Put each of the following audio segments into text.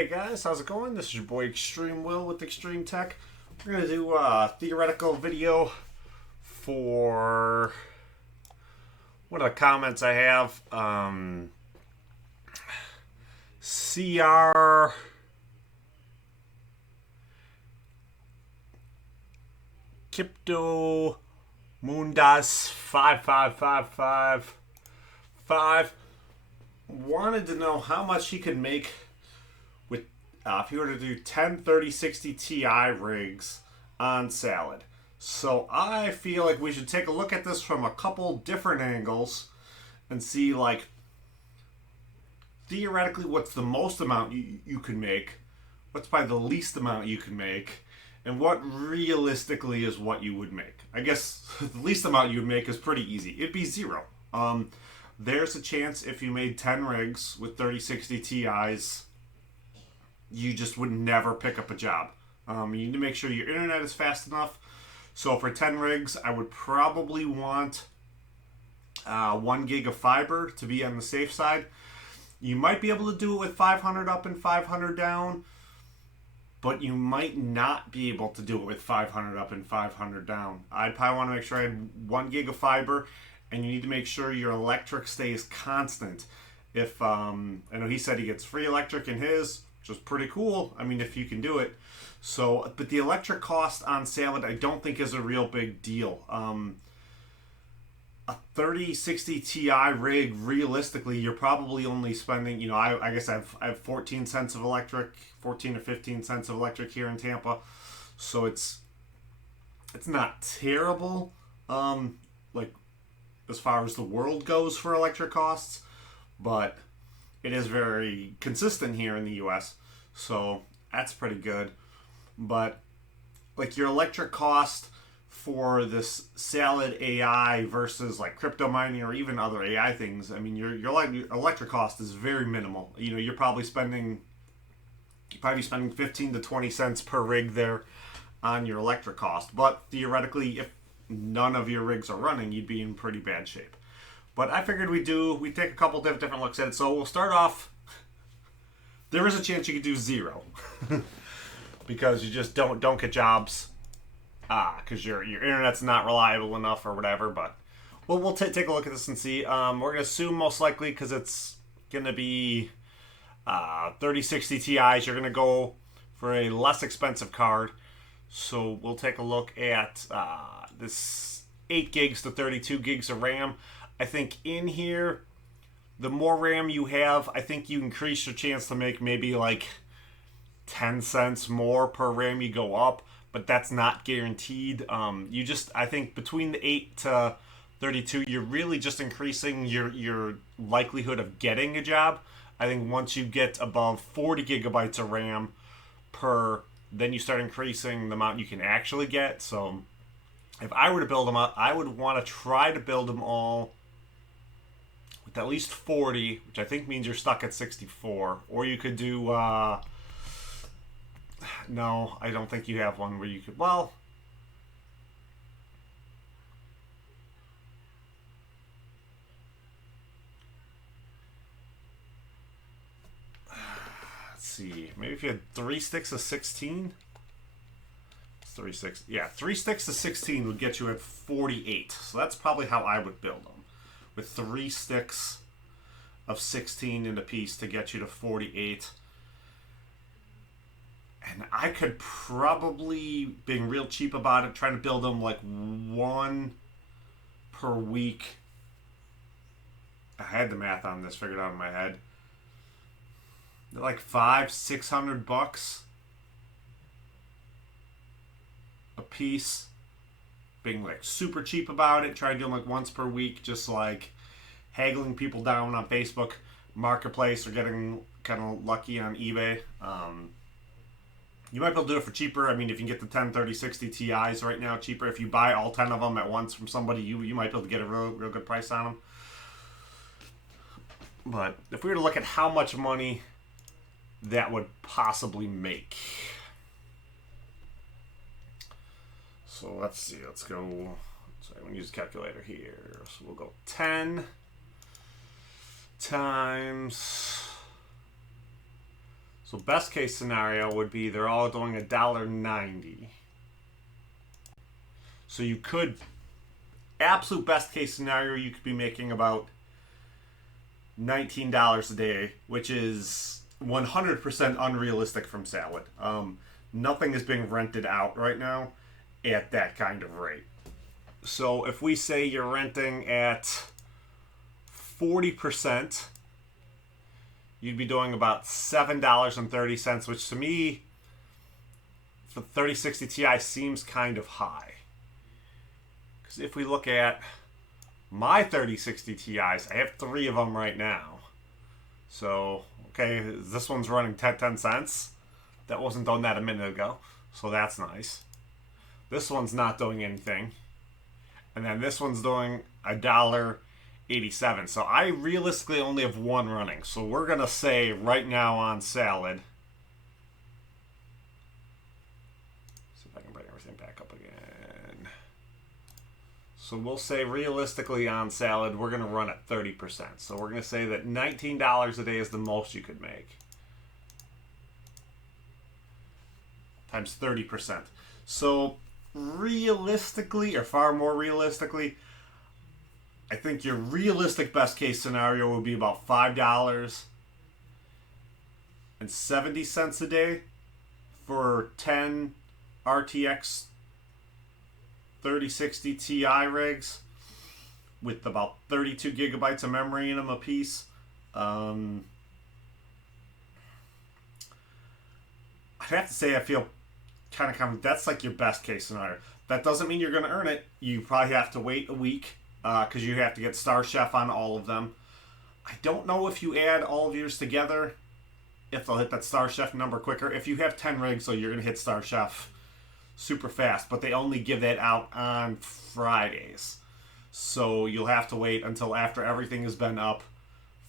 Hey guys, how's it going? This is your boy ExtrmWill with Extreme Tech. We're going to do a theoretical video for one of the comments I have. crcriptomonedas 55555 wanted to know how much he could make with if he were to do 10 3060 Ti rigs on Salad. So I feel like we should take a look at this from a couple different angles and see, like, theoretically what's the most amount you can make, what's probably the least amount you can make, and what realistically is what you would make. I guess the least amount you would make is pretty easy. It'd be zero. There's a chance if you made 10 rigs with 3060 Ti's, you just would never pick up a job. You need to make sure your internet is fast enough. So for 10 rigs, I would probably want 1 gig of fiber to be on the safe side. You might be able to do it with 500 up and 500 down, but you might not be able to do it with 500 up and 500 down. I'd probably want to make sure I had 1 gig of fiber, and you need to make sure your electric stays constant. If I know he said he gets free electric in his, which is pretty cool. I mean, if you can do it. So, but the electric cost on Salad, I don't think is a real big deal. A 3060 Ti rig, realistically, you're probably only spending, I guess I have 14 cents of electric, 14 or 15 cents of electric here in Tampa. So it's not terrible, like, as far as the world goes for electric costs, but it is very consistent here in the US, so that's pretty good. But like your electric cost for this Salad AI versus like crypto mining or even other AI things, I mean, your electric cost is very minimal. You're probably spending 15 to 20 cents per rig there on your electric cost. But theoretically, if none of your rigs are running, you'd be in pretty bad shape. But I figured we'd take a couple different looks at it. So we'll start off. There is a chance you could do zero because you just don't get jobs because your internet's not reliable enough or whatever. But we'll take a look at this and see. We're gonna assume most likely, because it's gonna be 3060 Ti's, you're gonna go for a less expensive card. So we'll take a look at this 8 gigs to 32 gigs of RAM. I think in here, the more RAM you have, I think you increase your chance to make maybe like 10 cents more per RAM you go up, but that's not guaranteed. I think between the 8 to 32, you're really just increasing your likelihood of getting a job. I think once you get above 40 gigabytes of RAM then you start increasing the amount you can actually get. So if I were to build them up, I would want to try to build them all with at least 40, which I think means you're stuck at 64. Or you could do, no, I don't think you have one where you could, well, see, maybe if you had 3 sticks of 16. 3 sticks, yeah, 3 sticks of 16 would get you at 48. So that's probably how I would build them, with 3 sticks of 16 in a piece to get you to 48. And I could probably, being real cheap about it, try to build them like 1 per week. I had the math on this figured out in my head. They're like $500-600 a piece. Being like super cheap about it, try to do them like once per week, just like haggling people down on Facebook Marketplace or getting kind of lucky on eBay. You might be able to do it for cheaper. I mean, if you can get the 10 3060 Ti's right now cheaper, if you buy all 10 of them at once from somebody, you might be able to get a real good price on them. But if we were to look at how much money that would possibly make. So let's see, let's go, so I'm going to use a calculator here. So we'll go 10 times So best case scenario would be they're all doing $1.90. So you could, absolute best case scenario, you could be making about $19 a day, which is 100% unrealistic from Salad. Nothing is being rented out right now at that kind of rate. So if we say you're renting at 40%, you'd be doing about $7.30, which to me, for 3060 Ti, seems kind of high. Because if we look at my 3060 Ti's, I have 3 of them right now. So, okay, this one's running 10 cents. That wasn't doing that a minute ago, so that's nice. This one's not doing anything. And then this one's doing $1.87. So I realistically only have 1 running. So we're going to say right now on Salad. See if I can bring everything back up again. So we'll say realistically on Salad, we're going to run at 30%. So we're going to say that $19 a day is the most you could make. Times 30%. So realistically, or far more realistically, I think your realistic best case scenario would be about $5.70 a day for 10 RTX 3060 Ti rigs with about 32 gigabytes of memory in them a piece. I'd have to say I feel kind of confident that's like your best case scenario. That doesn't mean you're going to earn it. You probably have to wait a week because you have to get Star Chef on all of them. I don't know if you add all of yours together, if they'll hit that Star Chef number quicker. If you have 10 rigs, so you're going to hit Star Chef super fast, but they only give that out on Fridays. So you'll have to wait until after everything has been up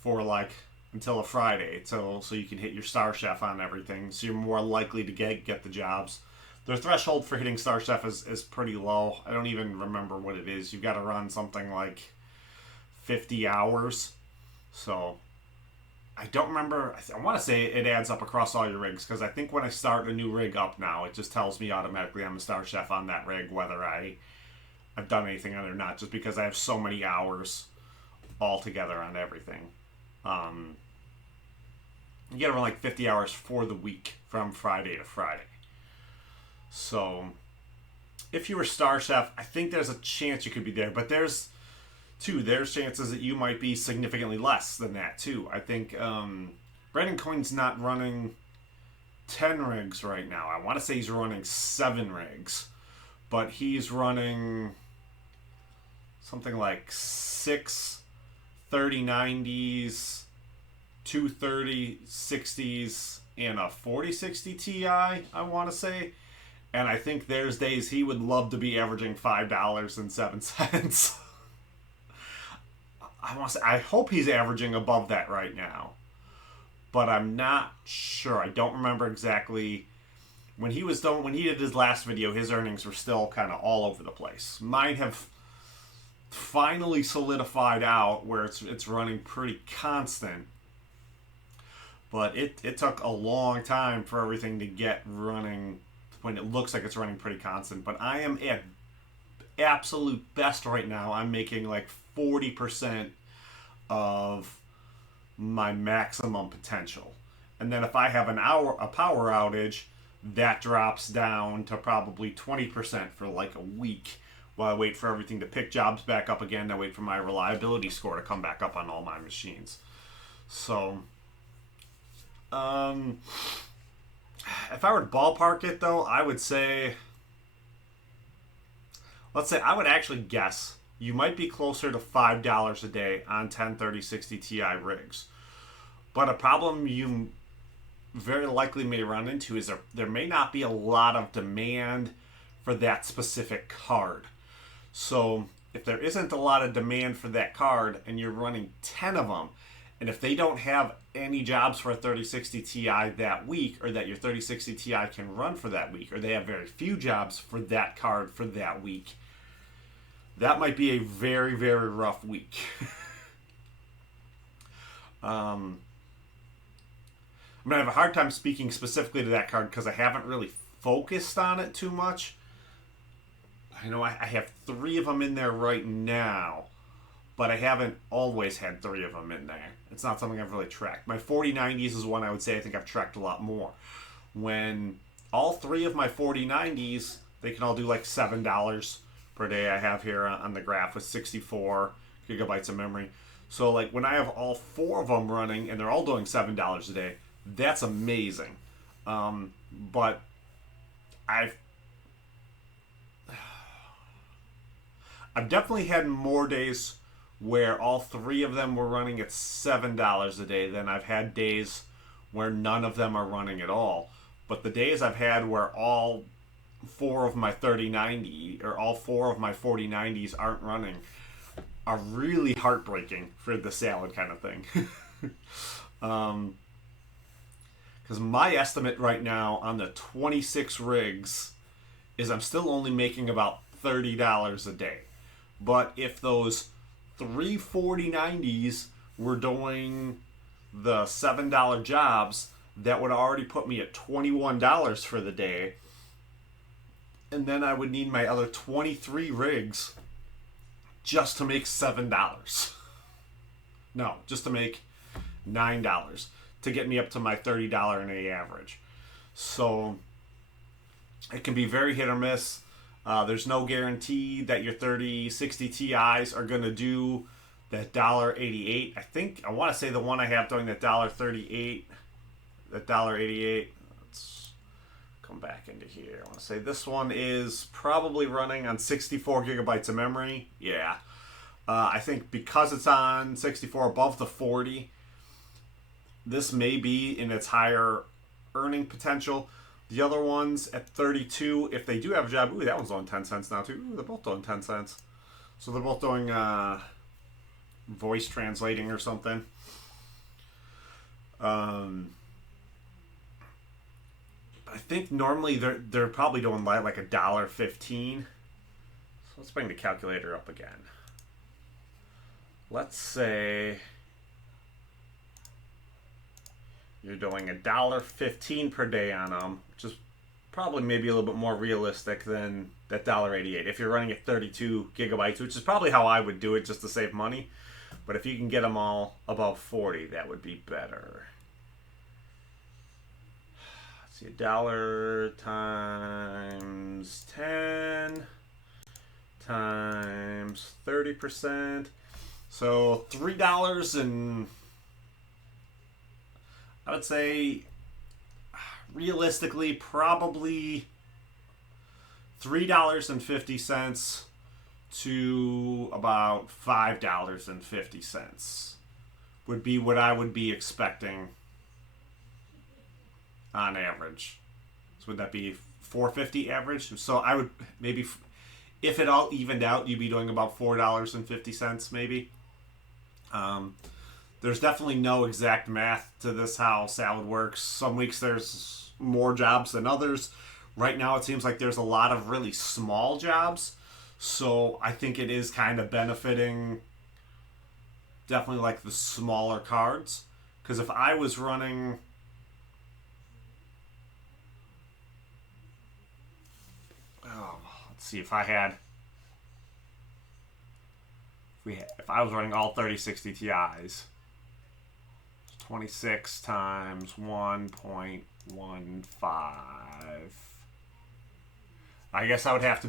for like until a Friday so you can hit your Star Chef on everything. So you're more likely to get the jobs. Their threshold for hitting Star Chef is pretty low. I don't even remember what it is. You've got to run something like 50 hours. So I don't remember. I want to say it adds up across all your rigs because I think when I start a new rig up now, it just tells me automatically I'm a Star Chef on that rig, whether I've done anything on it or not, just because I have so many hours all together on everything. You get around like 50 hours for the week from Friday to Friday. So if you were Star Chef, I think there's a chance you could be there, but there's chances that you might be significantly less than that too. I think Brandon Coyne's not running 10 rigs right now. I want to say he's running 7 rigs, but he's running something like 6 3090s, 2 3060s, and a 4060 Ti, I want to say. And I think there's days he would love to be averaging $5.07. I hope he's averaging above that right now, but I'm not sure. I don't remember exactly when he did his last video. His earnings were still kind of all over the place. Mine have finally solidified out where it's running pretty constant, but it took a long time for everything to get running when it looks like it's running pretty constant. But I am at absolute best right now. I'm making like 40% of my maximum potential. And then if I have a power outage, that drops down to probably 20% for like a week while I wait for everything to pick jobs back up again. I wait for my reliability score to come back up on all my machines. So, if I were to ballpark it though, I would say, I would actually guess you might be closer to $5 a day on 10 3060 Ti rigs. But a problem you very likely may run into is there may not be a lot of demand for that specific card. So if there isn't a lot of demand for that card and you're running 10 of them, and if they don't have any jobs for a 3060 Ti that week, or that your 3060 Ti can run for that week, or they have very few jobs for that card for that week, that might be a very, very rough week. I have a hard time speaking specifically to that card because I haven't really focused on it too much. I know I have 3 of them in there right now, but I haven't always had 3 of them in there. It's not something I've really tracked. My 4090s is one I would say I think I've tracked a lot more. When all 3 of my 4090s, they can all do like $7 per day I have here on the graph with 64 gigabytes of memory. So like when I have all 4 of them running and they're all doing $7 a day, that's amazing. But I've definitely had more days where all 3 of them were running at $7 a day than I've had days where none of them are running at all. But the days I've had where all 4 of my 3090 or all 4 of my 4090s aren't running are really heartbreaking for the salad kind of thing. Because my estimate right now on the 26 rigs is I'm still only making about $30 a day. But if those 3 4090s were doing the $7 jobs, that would already put me at $21 for the day. And then I would need my other 23 rigs just to make $7. No, just to make $9 to get me up to my $30 an a average. So it can be very hit or miss. There's no guarantee that your 3060 Ti's are going to do that $1.88. I want to say the one I have doing that $1.38, that $1.88. Let's come back into here. I want to say this one is probably running on 64 gigabytes of memory. Yeah. I think because it's on 64 above the 40, this may be in its higher earning potential. The other ones at 32, if they do have a job, ooh, that one's on 10 cents now too. Ooh, they're both doing 10 cents. So they're both doing voice translating or something. I think normally they're probably doing like $1.15. So let's bring the calculator up again. Let's say you're doing $1.15 per day on them, which is probably maybe a little bit more realistic than that $1.88. If you're running at 32 gigabytes, which is probably how I would do it just to save money. But if you can get them all above 40, that would be better. Let's see, $1 times 10 times 30%. So $3 and I would say realistically probably $3.50 to about $5.50 would be what I would be expecting on average. So would that be $4.50 average? So I would maybe, if it all evened out, you'd be doing about $4.50 maybe. There's definitely no exact math to this how salad works. Some weeks there's more jobs than others. Right now it seems like there's a lot of really small jobs. So I think it is kind of benefiting definitely like the smaller cards. Because if I was running... let's see if I had... If I was running all 3060 Ti's, 26 times 1.15. I guess I would have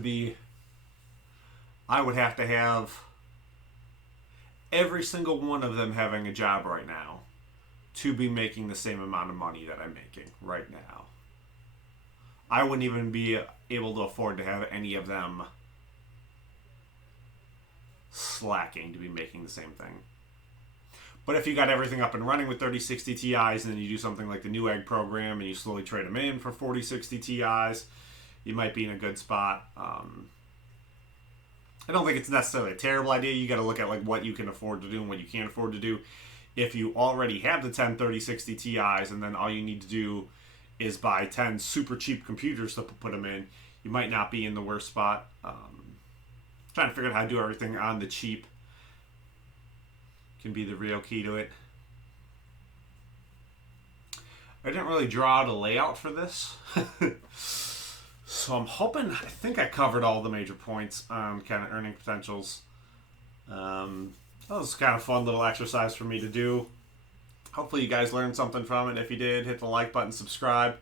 to have every single one of them having a job right now to be making the same amount of money that I'm making right now. I wouldn't even be able to afford to have any of them slacking to be making the same thing. But if you got everything up and running with 3060 Ti's and then you do something like the Newegg program and you slowly trade them in for 4060 Ti's, you might be in a good spot. I don't think it's necessarily a terrible idea. You got to look at like what you can afford to do and what you can't afford to do. If you already have the 10 3060 Ti's and then all you need to do is buy 10 super cheap computers to put them in, you might not be in the worst spot. Trying to figure out how to do everything on the cheap can be the real key to it. I didn't really draw out a layout for this. So I'm hoping, I think I covered all the major points on kind of earning potentials. That was kind of fun little exercise for me to do. Hopefully you guys learned something from it. If you did, hit the like button, subscribe.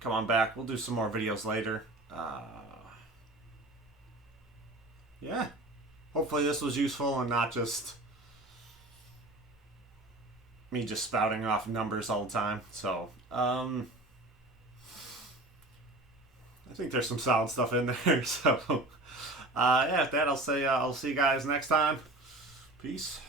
Come on back. We'll do some more videos later. Yeah. Hopefully this was useful and not just me just spouting off numbers all the time. So, I think there's some solid stuff in there. So, yeah, with that, I'll say I'll see you guys next time. Peace.